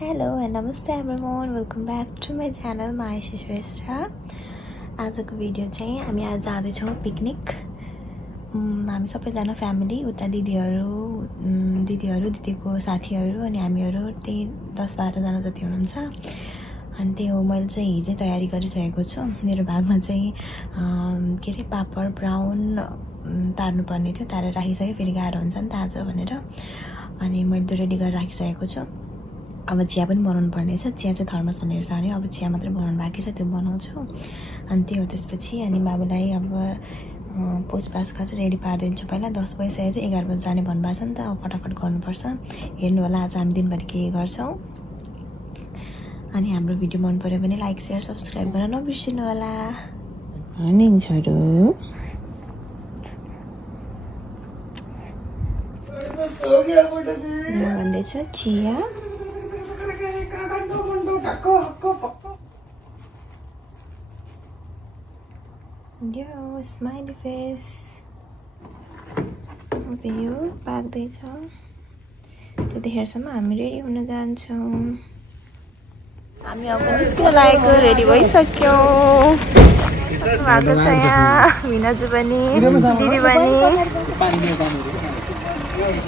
Hello and नमस्ते everyone, welcome back to my channel Mayashree Shrestha. आजको video चाहिँ हामी आज जाँदैछौँ पिकनिक। हामी सबैजना फ्यामिली, उता दिदीको साथीहरू अनि हामीहरू त्यही 10-12 जना जति हुनुहुन्छ। अनि त्यही हो, मैले चाहिँ हिजै तयारी गरिसकेको छु। मेरो भागमा चाहिँ के अरे पापड ब्राउन तार्नुपर्ने थियो, तारेर राखिसकेँ, फेरि गाह्रो हुन्छ नि त आज भनेर। अनि मैले त्यो रेडी गरेर राखिसकेको छु। अब चिया पनि बनाउनु पर्ने छ। चिया चाहिँ थर्मस भनेर जाने, अब चिया मात्रै बनाउनु बाँकी छ, त्यो बनाउँछु। अनि त्यो हो। त्यसपछि अनि बाबुलाई अब पोस्टपास गरेर रेडी पारिदिन्छु। पहिला 10 बजिसकेको चाहिँ 11 बजी जाने भन्नुभएको छ नि त, अब फटाफट गर्नुपर्छ। हेर्नु होला आज हामी दिनभरि के गर्छौँ। अनि हाम्रो भिडियो मन पर्यो भने लाइक सेयर सब्सक्राइब गर्न नबिर्सिनु होला। भन्दैछ चिया यो स्माइली फेस। अब यो पाक्दैछ, त्यतिखेरसम्म हामी रेडी हुन जान्छौँ। हामी अब निस्किन लागेको, रेडी भइसक्यौँ। भएको छ यहाँ मिनाजु पनि, दिदी पनि,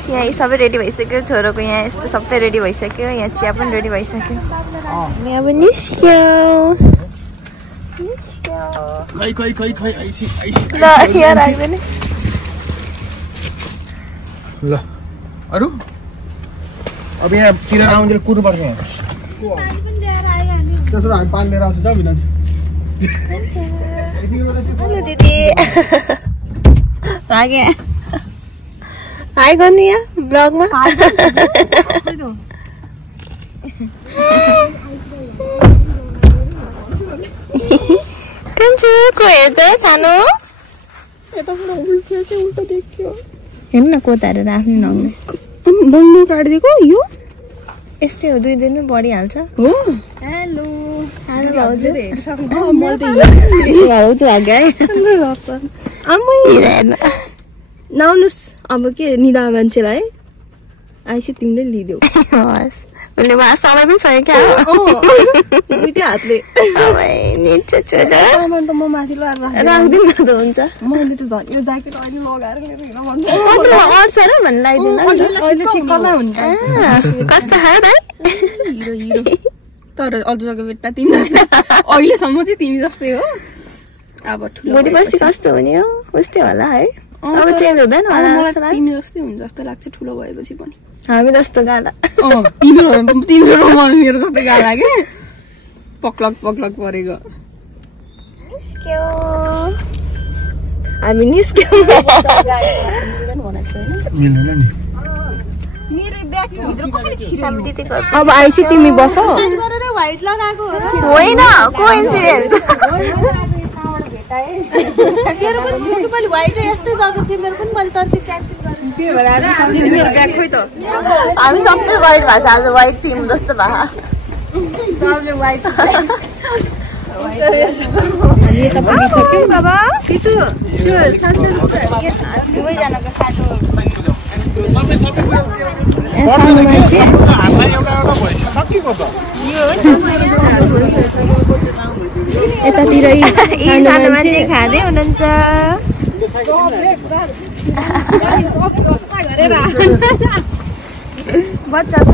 यहाँ सबै रेडी भइसक्यो। छोरोको यहाँ यस्तो सबै रेडी भइसक्यो। यहाँ चिया पनि रेडी भइसक्यो। हामी अब निस्क्यौँ। ल यहाँ राख्दैन ल अरु। अब यहाँ किरा आउन्जेल कुर्नु पर्छ। त्यसो हामी पानी लिएर आउँछ जाऊ बिना। हेलो दिदी, भागे हाई गर्नु यहाँ ब्लगमा। कन्छु को हेर्दै छानो हेर्नु न, कोतारेर आफ्नो नङले बङ्नु काटिदिएको। यो यस्तै हो, 2 दिन बढिहाल्छ। हो हेलो हेलो भाउजू, भाउजू भाग्यो है। नआउनुहोस् अब के निदा मान्छेलाई आइसी तिमीले लिदेऊ। उसले उहाँ समय पनि छ क्या, दुईटै हातले निन्छ छोरा। सामान त म माथि राख्दिनु न त हुन्छ। मैले त झन् यो ज्याकेट अहिले लगाएर अट्छ र भन्नु लगाइदिनु। अहिले ठिक्कमा हुन्छ। कस्तो खायो भाइ? Hero hero. तर अझको बेटा तिमी जस्तै, अहिलेसम्म चाहिँ तिमी जस्तै हो। अब ठुलो भोलि पर्सि कस्तो हुने हो उस्तै होला है। अब चेन्ज हुँदैन होला। तिमी जस्तै हुन्छ जस्तो लाग्छ ठुलो भएपछि पनि। हामी जस्तो गाला। तिम्रो मेरो जस्तो गाला के पक्लक परेको। हामी निस्क्यौँ। अब आइछि तिमी बस। होइन कोइन्सिडेन्स। हामी सबै वाइट भएको छ आज, वाइट थिम जस्तो भएको। बाबा सितु त्यो यतातिर सानो मान्छे खाँदै हुनुहुन्छ। बच्चा छ।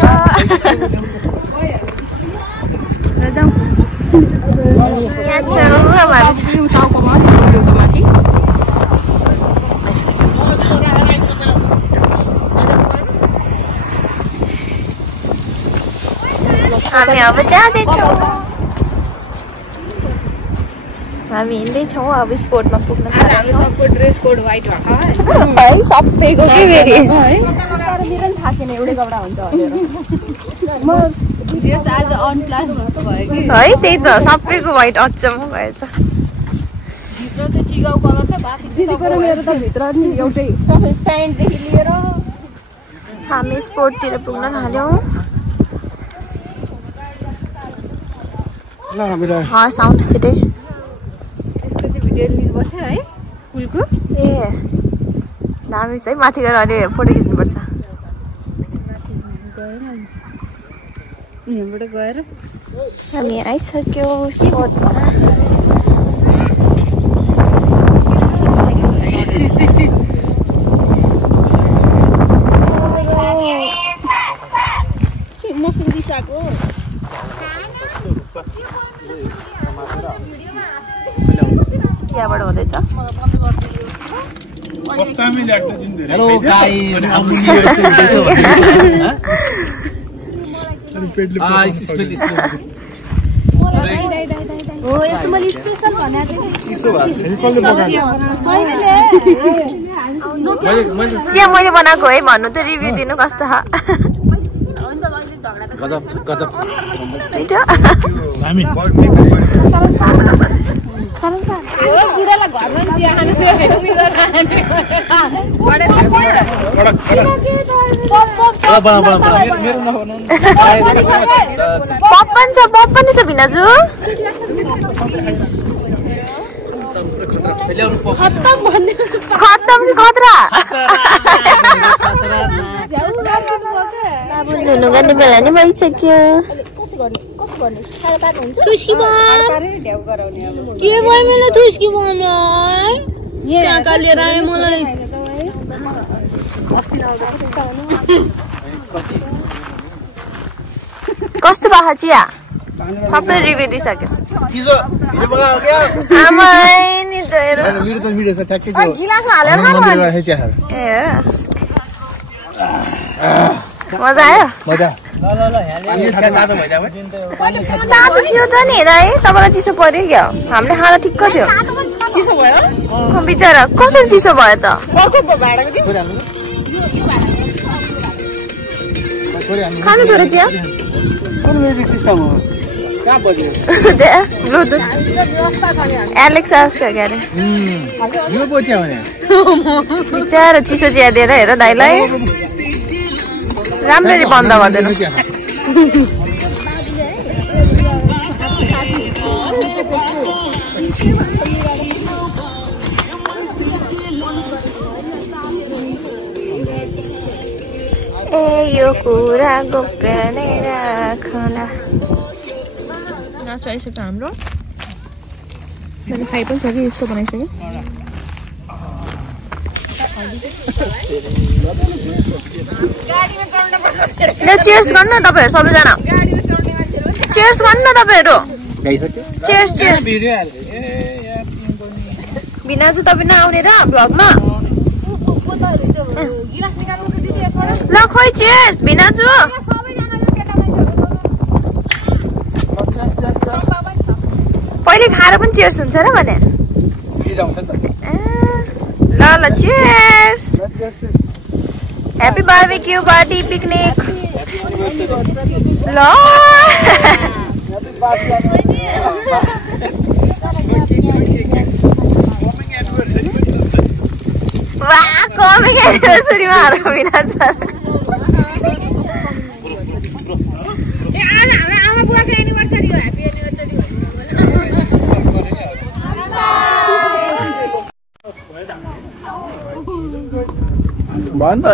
हामी अब जाँदैछौँ। हामी हिँड्दैछौँ अब स्पोर्टमा पुग्न थाल्छौँ। सबको ड्रेस कोड व्हाइट भएको है सबैको के फेरि है। थाकेन एउटै कपडा हुन्छ भनेर म यो आज अन प्लान भयो कि है। त्यही त सबैको व्हाइट अचम्म भएछ। भित्र चाहिँ चिगाउ कलर छ, दिदीको र मेरो त भित्र नि एउटै प्यान्टदेखि लिएर। हामी स्पोर्टतिर पुग्न थाल्यौँ। साउन्ड सिटै यसको चाहिँ भिडियो लिनुपर्छ है पुलको। ए दामी छ है। माथि गएर अहिले फोटो खिच्नुपर्छ। यहाँबाट गएर हामी आइसक्यो स्पटमा। मसँग दिसाको यहाँबाट हुँदैछ। हेलो गाइस हो यस्तो मैले स्पेशल भनेको चिया मैले बनाएको है भन्नु त रिभ्यू दिनु कस्तो छ। गजब गजब मिठो। बुढालाई घरमा चिया खानु पपन छ भिनाजु। खत्तम भन्ने खत्तम कि खतरा? अब नुनु गर्ने बेला नै भइसक्यो। ठुस्की बन के भयो मेरो ठुस्की बन त्यहाँ लिएर आएँ मलाई। कस्तो भएको चिया? सबै रिभ्यू दिइसक्यो। आमै नि त हेर गिलासमा हालेर खानु ए मजा आयो। तातो थियो त नि हेर है। तपाईँलाई चिसो पर्यो क्या? हामीले खाना ठिक्क थियो। चिसो भयो बिचरा कसरी चिसो भयो त? खानु पऱ्यो चिया? ब्लुटुथ एलेक्सा जस्तो क्या अरे। बिचरा चिसो चिया दिएर हेर दाइलाई राम्ररी बन्द गर्दैन। ए यो कुरा गोप्य नै राखला। नाच आइसक्यो हाम्रो। मैले खाइ पनि सकेँ। यस्तो बनाइसकेँ। चेयर्स गर्नु न तपाईँहरू सबैजना। चेयर्स गर्नु न तपाईँहरू। Chairs chairs. बिनाजु तपाईँ नआउने र भ्लगमा? ल खोइ चेयर्स बिनाजु। पहिले खाएर पनि चेयर्स हुन्छ र भने। ल ल chairs. Happy barbecue party picnic. ल वाह कमिङ एनिभर्सरीमा बिना छ। आमा बुवाको एनिभर्सरी हो। ह्याप्पी एनिभर्सरी भन्छ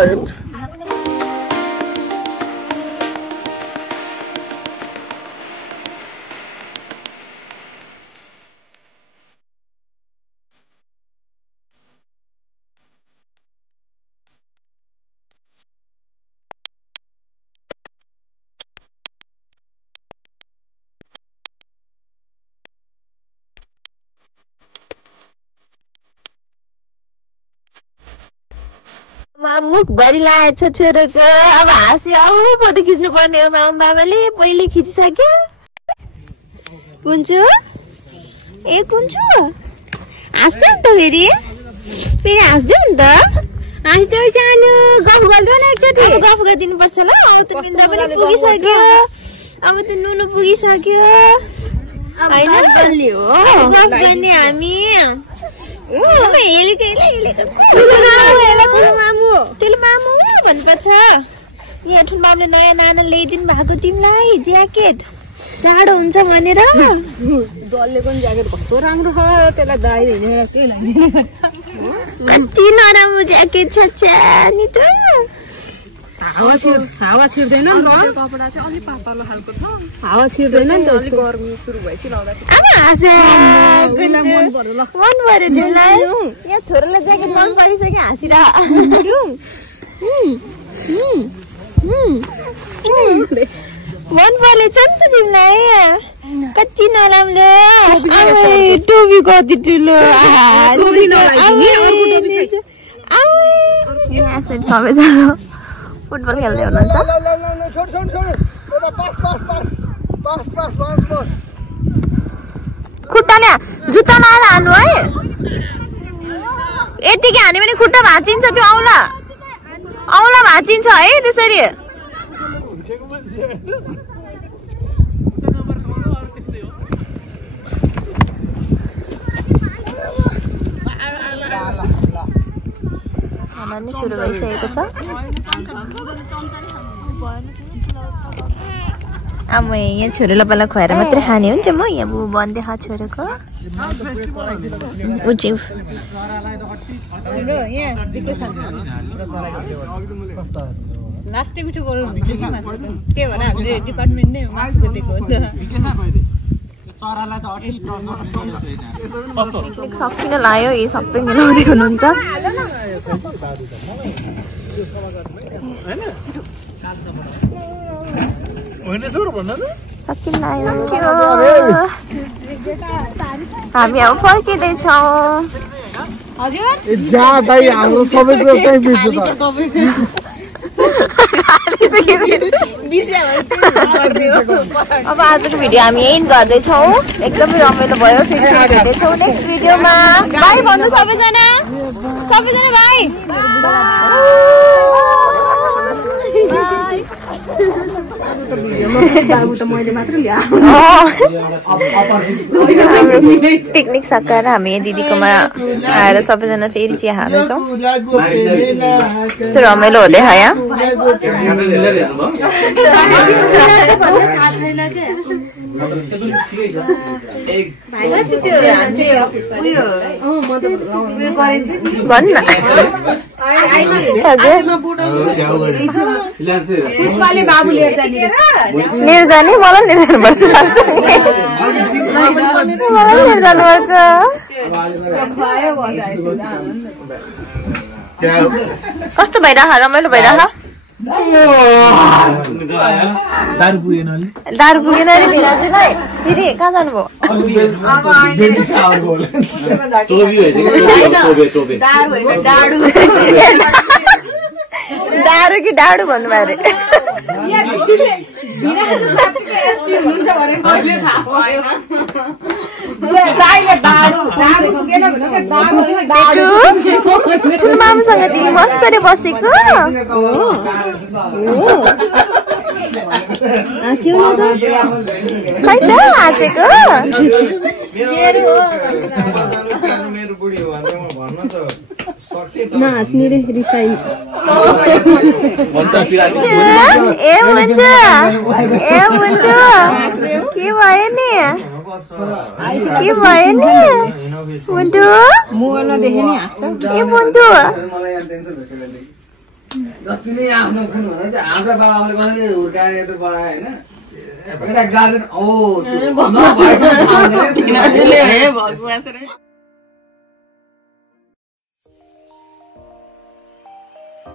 मुख भरि लागेको छ छोरोको। अब हाँस्यो। अब फोटो खिच्नु पर्ने हो। मामा बाबाले पहिले खिचिसक्यो। कुन्चु ए कुन्चु हाँस्दै नि त फेरि हाँस्दै नि त। हाँस्दै सानो गफ गर्दैन एकचोटि। गफ गरिदिनु पर्छ ल। अब त निन्द्रा पनि पुगिसक्यो। अब त नुनु पुगिसक्यो होइन? गफ गर्ने हामी। ठुलो मामु भन्नुपर्छ। यहाँ ठुलो मामुले नयाँ नाना ल्याइदिनु भएको तिमीलाई ज्याकेट जाडो हुन्छ भनेर। डल्लेको ज्याकेट कस्तो राम्रो छ। त्यसलाई दाइ हिँडेर के लाग्दैन। कति नराम्रो ज्याकेट छ नि त। हावा छिर्दैन नि त कपडा चाहिँ अलि पातलो खालको छ हावा छिर्दैन नि त अलि गर्मी सुरु भएपछि लाउँदाखेरि मन पर्यो तिमीलाई यहाँ छोरालाई ज्याकेट मन परिसक्यो हाँसिरहेको मन परेछ नि त तिमीलाई कति नराम्रो टोपी कति ठुलो सबैजना फुटबल खेल्दै हुनुहुन्छ खुट्टाले जुत्ता लाएर हान्नु है यतिकै हान्यो भने खुट्टा भाँचिन्छ त्यो औला भाँचिन्छ है त्यसरी खाना सुरु भइसकेको छ अब यहाँ छोरीलाई पहिला खुवाएर मात्रै खाने हुन्थ्यो म यहाँ बु बन्दै खा छोरीको लास्टै मिठो गरौँ त्यही भएर हामीले डिपार्टमेन्ट नै मासुको दिएको हो पिकनिक सकिन लाग्यो यी सबै मिलाउँदै हुनुहुन्छ सकिन लाग्यो हामी अब फर्किँदैछौँ अब आजको भिडियो हामी यही गर्दैछौँ एकदमै रमाइलो भयो फेरि भेट्दैछौँ नेक्स्ट भिडियोमा बाई भन्नु सबैजना बाई पिकनिक सकाएर हामी दिदीकोमा आएर सबैजना फेरि चिया खाँदैछौँ यस्तो रमाइलो हुँदै यहाँ लिएर जाने मलाई लिएर जानुपर्छ मलाई लिएर जानुपर्छ कस्तो भइरह रमाइलो भइरह दारु पुगेन अरे भिराजुलाई दिदी कहाँ जानुभयो दारु कि डाडु भन्नुभयो अरे ठुलो मामुसँग तिमी मस्तले बसेको खै त आँचेको ए हुन्छ के भयो नि मुन्टु ए मुन्टु हाम्रो बाबाले कसैले हुर्काएर यत्रो बनायो होइन एउटा गार्डन